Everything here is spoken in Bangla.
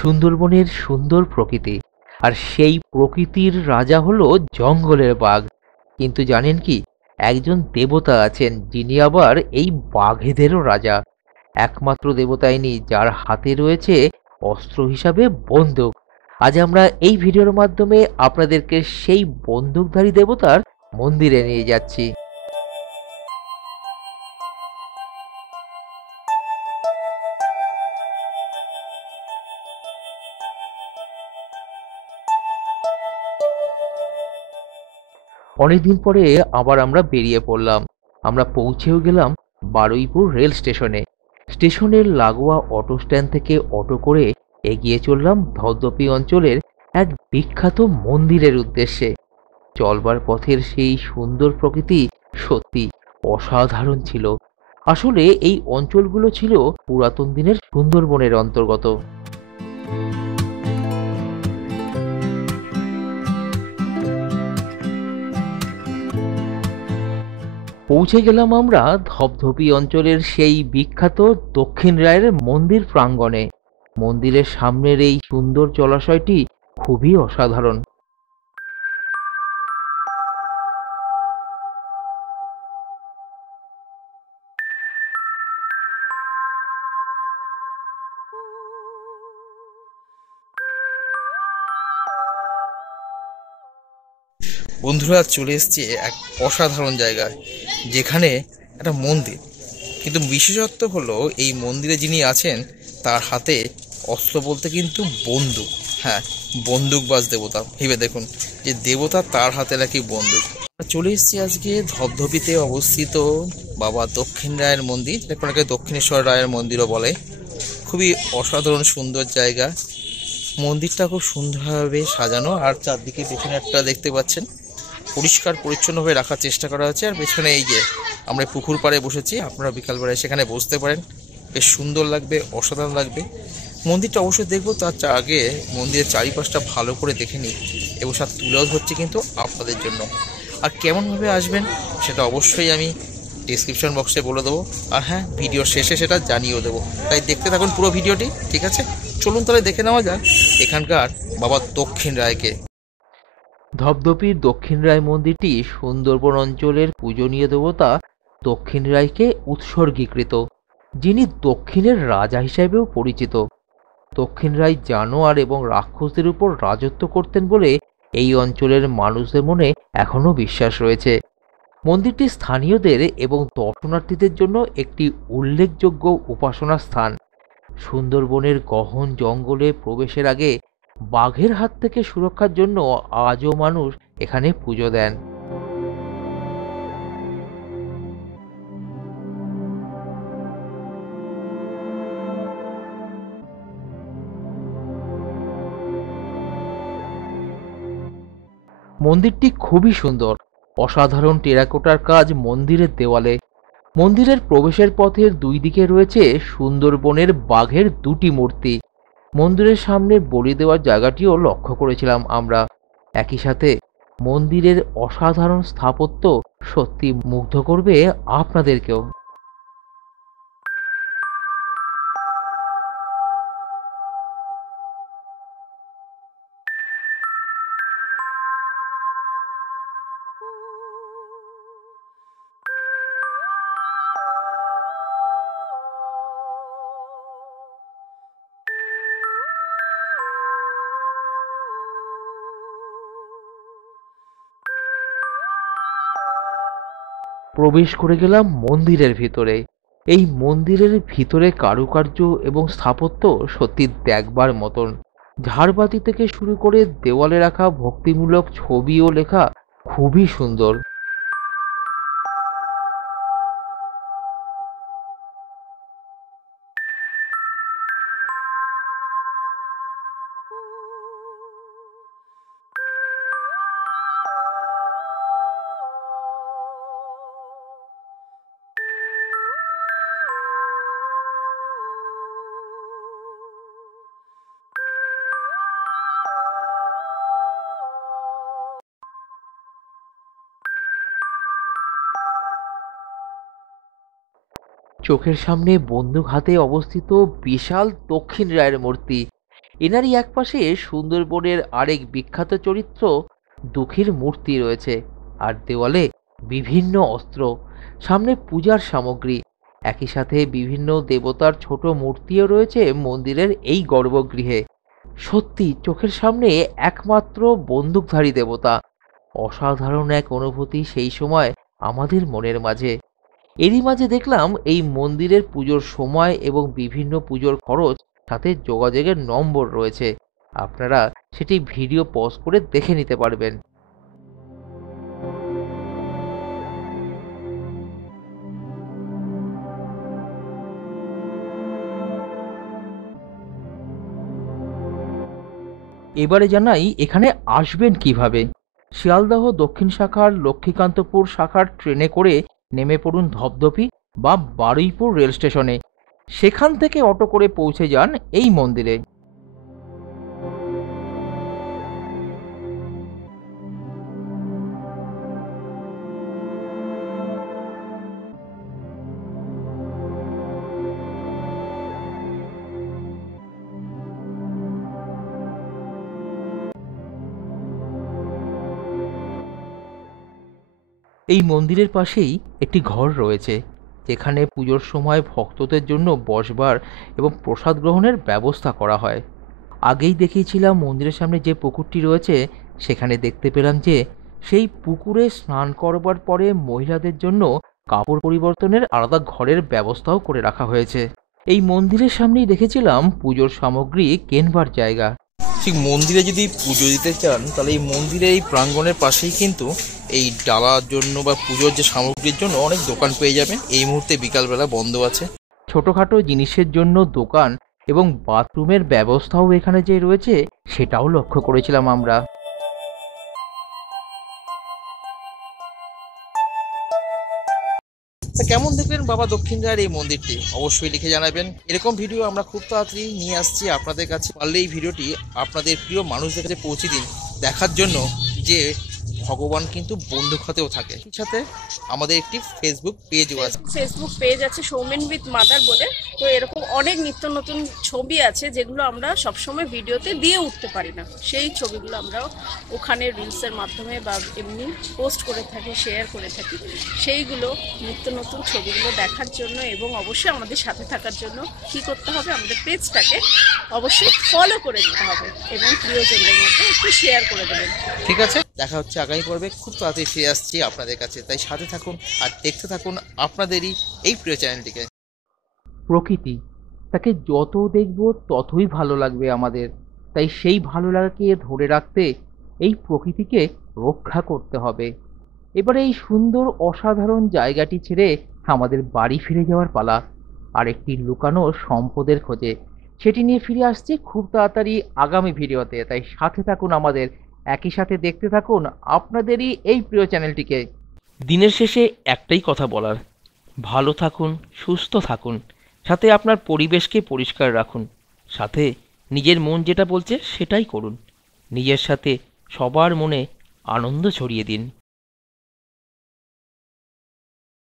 সুন্দরবনের সুন্দর প্রকৃতি, আর সেই প্রকৃতির রাজা হলো জঙ্গলের বাঘ। কিন্তু জানেন কি, একজন দেবতা আছেন যিনি আবার এই বাঘেদেরও রাজা। একমাত্র দেবতাই নেই যার হাতে রয়েছে অস্ত্র হিসাবে বন্দুক। আজ আমরা এই ভিডিওর মাধ্যমে আপনাদেরকে সেই বন্দুকধারী দেবতার মন্দিরে নিয়ে যাচ্ছি। অনেকদিন পরে আবার আমরা বেরিয়ে পড়লাম। আমরা পৌঁছেও গেলাম বারুইপুর রেল স্টেশনে। স্টেশনের লাগোয়া অটো স্ট্যান্ড থেকে অটো করে এগিয়ে চললাম ধপধপি অঞ্চলের এক বিখ্যাত মন্দিরের উদ্দেশ্যে। চলবার পথের সেই সুন্দর প্রকৃতি সত্যি অসাধারণ ছিল। আসলে এই অঞ্চলগুলো ছিল পুরাতন দিনের সুন্দরবনের অন্তর্গত। পৌঁছে গেলাম আমরা ধপধপি অঞ্চলের সেই বিখ্যাত দক্ষিণ রায়ের মন্দির প্রাঙ্গণে। মন্দিরের সামনের এই সুন্দর জলাশয়টি খুবই অসাধারণ। বন্ধুরা, চলে এসেছে এক অসাধারণ জায়গায়, যেখানে একটা মন্দির, কিন্তু বিশেষত্ব হলো এই মন্দিরে যিনি আছেন তার হাতে অস্ত্র বলতে কিন্তু বন্দুক। হ্যাঁ, বন্দুকবাজ দেবতা। ভেবে দেখুন যে দেবতা তার হাতে নাকি বন্দুক। চলে এসেছি আজকে ধপধপিতে অবস্থিত বাবা দক্ষিণ রায়ের মন্দির, যেটাকে দক্ষিণেশ্বর রায়ের মন্দিরও বলে। খুবই অসাধারণ সুন্দর জায়গা। মন্দিরটা খুব সুন্দরভাবে সাজানো, আর চারদিকে পেছনে একটা দেখতে পাচ্ছেন পরিষ্কার পরিচ্ছন্নভাবে রাখার চেষ্টা করা হয়েছে। আর পেছনে এই যে আমরা পুকুর পাড়ে বসেছি, আপনারা বিকালবেলায় সেখানে বসতে পারেন, বেশ সুন্দর লাগবে, অসাধারণ লাগবে। মন্দিরটা অবশ্যই দেখবো, তার আগে মন্দিরের চারিপাশটা ভালো করে দেখে নিই এবং সাথে তুলেও ধরছি কিন্তু আপনাদের জন্য। আর কেমনভাবে আসবেন সেটা অবশ্যই আমি ডিসক্রিপশন বক্সে বলে দেবো, আর হ্যাঁ, ভিডিও শেষে সেটা জানিয়েও দেবো। তাই দেখতে থাকুন পুরো ভিডিওটি, ঠিক আছে? চলুন তাহলে দেখে নেওয়া যাক এখানকার বাবা দক্ষিণ রায়কে। ধপধপির দক্ষিণ রায় মন্দিরটি সুন্দরবন অঞ্চলের পূজনীয় দেবতা দক্ষিণ রায়কে উৎসর্গীকৃত, যিনি দক্ষিণের রাজা হিসেবেও পরিচিত। দক্ষিণ রায় জানোয়ার এবং রাক্ষসদের উপর রাজত্ব করতেন বলে এই অঞ্চলের মানুষদের মনে এখনো বিশ্বাস রয়েছে। মন্দিরটি স্থানীয়দের এবং দর্শনার্থীদের জন্য একটি উল্লেখযোগ্য উপাসনা স্থান। সুন্দরবনের গহন জঙ্গলে প্রবেশের আগে বাঘের হাত থেকে সুরক্ষার জন্য আজও মানুষ এখানে পুজো দেন। মন্দিরটি খুবই সুন্দর। অসাধারণ টেরাকোটার কাজ মন্দিরের দেওয়ালে। মন্দিরের প্রবেশের পথের দুই দিকে রয়েছে সুন্দরবনের বাঘের দুটি মূর্তি। মন্দিরের সামনে বলি দেওয়ার জায়গাটিও লক্ষ্য করেছিলাম আমরা। একই সাথে মন্দিরের অসাধারণ স্থাপত্য সত্যি মুগ্ধ করবে আপনাদেরকেও। প্রবেশ করে গেলাম মন্দিরের ভিতরে। এই মন্দিরের ভিতরে কারুকার্য এবং স্থাপত্য সত্যি দেখবার মতন। ঝাড়বাতি থেকে শুরু করে দেওয়ালে রাখা ভক্তিমূলক ছবি ও লেখা খুবই সুন্দর। চোখের সামনে বন্দুক হাতে অবস্থিত বিশাল দক্ষিণ রায়ের মূর্তি। এনারই একপাশে সুন্দরবনের আরেক বিখ্যাত চরিত্র দুঃখীর মূর্তি রয়েছে, আর দেওয়ালে বিভিন্ন অস্ত্র, সামনে পূজার সামগ্রী, একই সাথে বিভিন্ন দেবতার ছোট মূর্তিও রয়েছে মন্দিরের এই গর্ভগৃহে। সত্যি চোখের সামনে একমাত্র বন্দুকধারী দেবতা। অসাধারণ এক অনুভূতি সেই সময় আমাদের মনের মাঝে। এরই মাঝে দেখলাম এই মন্দিরের পুজোর সময় এবং বিভিন্ন পুজোর খরচ, সাথে যোগাযোগের নম্বর রয়েছে। আপনারা সেটি ভিডিও পজ করে দেখে নিতে পারবেন। এবারে জানাই এখানে আসবেন কিভাবে। শিয়ালদহ দক্ষিণ শাখার লক্ষ্মীকান্তপুর শাখার ট্রেনে করে নেমে পড়ুন ধপধপি বা বারুইপুর রেল স্টেশনে। সেখান থেকে অটো করে পৌঁছে যান এই মন্দিরে। এই মন্দিরের পাশেই একটি ঘর রয়েছে, যেখানে পুজোর সময় ভক্তদের জন্য বসবার এবং প্রসাদ গ্রহণের ব্যবস্থা করা হয়। আগেই দেখিয়েছিলাম মন্দিরের সামনে যে পুকুরটি রয়েছে, সেখানে দেখতে পেলাম যে সেই পুকুরে স্নান করবার পরে মহিলাদের জন্য কাপড় পরিবর্তনের আলাদা ঘরের ব্যবস্থাও করে রাখা হয়েছে। এই মন্দিরের সামনেই দেখেছিলাম পুজোর সামগ্রী কেনবার জায়গা। ঠিক মন্দিরে যদি পুজো দিতে চান তাহলে এই মন্দিরের এই প্রাঙ্গণের পাশেই কিন্তু এই ডালার জন্য বা পুজোর যে সামগ্রীর জন্য অনেক দোকান পেয়ে যাবেন। এই মুহূর্তে বিকালবেলা বন্ধ আছে। ছোটখাটো জিনিসের জন্য দোকান এবং বাথরুমের ব্যবস্থাও এখানে যে রয়েছে, সেটাও লক্ষ্য করেছিলাম আমরা। তা কেমন দেখলেন বাবা দক্ষিণ রায়ের এই মন্দিরটি? অবশ্যই লিখে জানাবেন। এরকম ভিডিও আমরা খুব তাড়াতাড়ি নিয়ে আসছি আপনাদের কাছে। পারলে এই ভিডিওটি আপনাদের প্রিয় মানুষদের কাছে পৌঁছে দিন, দেখার জন্য যে ভগবান কিন্তু বন্দুক হাতেও থাকে। সাথে আমাদের একটি ফেসবুক পেজও আছে। ফেসবুক পেজ আছে সৌমেন উইথ মাদার বলে। তো এরকম অনেক নিত্য নতুন ছবি আছে যেগুলো আমরা সবসময় ভিডিওতে দিয়ে উঠতে পারি না, সেই ছবিগুলো আমরা ওখানে রিলসের মাধ্যমে বা এমনি পোস্ট করে থাকি, শেয়ার করে থাকি। সেইগুলো নিত্য নতুন ছবিগুলো দেখার জন্য এবং অবশ্যই আমাদের সাথে থাকার জন্য কী করতে হবে, আমাদের পেজটাকে অবশ্যই ফলো করে দিতে হবে এবং প্রিয়জনদের মধ্যে একটু শেয়ার করে দেবেন। ঠিক আছে, দেখা হচ্ছে আগামী পর্বে। খুব তাড়াতাড়ি ফিরে আসছি আপনাদের কাছে, তাই সাথে থাকুন আর দেখতে থাকুন আপনাদেরই এই প্রিয় চ্যানেলটিকে। প্রকৃতি, তাকে যত দেখব ততই ভালো লাগবে আমাদের। তাই সেই ভালো লাগাকে ধরে রাখতে এই প্রকৃতিকে রক্ষা করতে হবে। এবারে এই সুন্দর অসাধারণ জায়গাটি ছেড়ে আমাদের বাড়ি ফিরে যাওয়ার পালা, আর একটি লুকানো সম্পদের খোঁজে। সেটি নিয়ে ফিরে আসছি খুব তাড়াতাড়ি আগামী ভিডিওতে। তাই সাথে থাকুন আমাদের, একই সাথে দেখতে থাকুন আপনাদেরই এই প্রিয় চ্যানেলটিকে। দিনের শেষে একটাই কথা বলার, ভালো থাকুন, সুস্থ থাকুন, সাথে আপনার পরিবেশকে পরিষ্কার রাখুন, সাথে নিজের মন যেটা বলছে সেটাই করুন, নিজের সাথে সবার মনে আনন্দ ছড়িয়ে দিন।